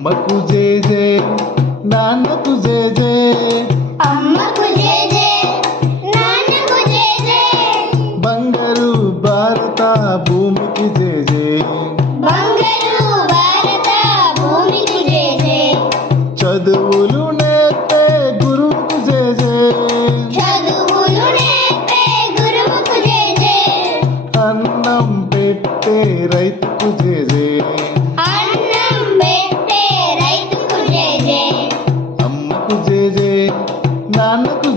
అమ్మకు జే జే నాన్నకు జే జే అమ్మకు జే జే నాన్నకు జే జే బంగారు భారత భూమికి జే జే బంగారు భారత భూమికి జే జే చదువులు నేర్పే గురువుకు జే జే చదువులు నేర్పే గురువుకు జే జే అన్నం పెట్టే రైతుకు జే జే అన్నం పెట్టే రైతుకు జే జే అమ్మకు జే జే నాన్నకు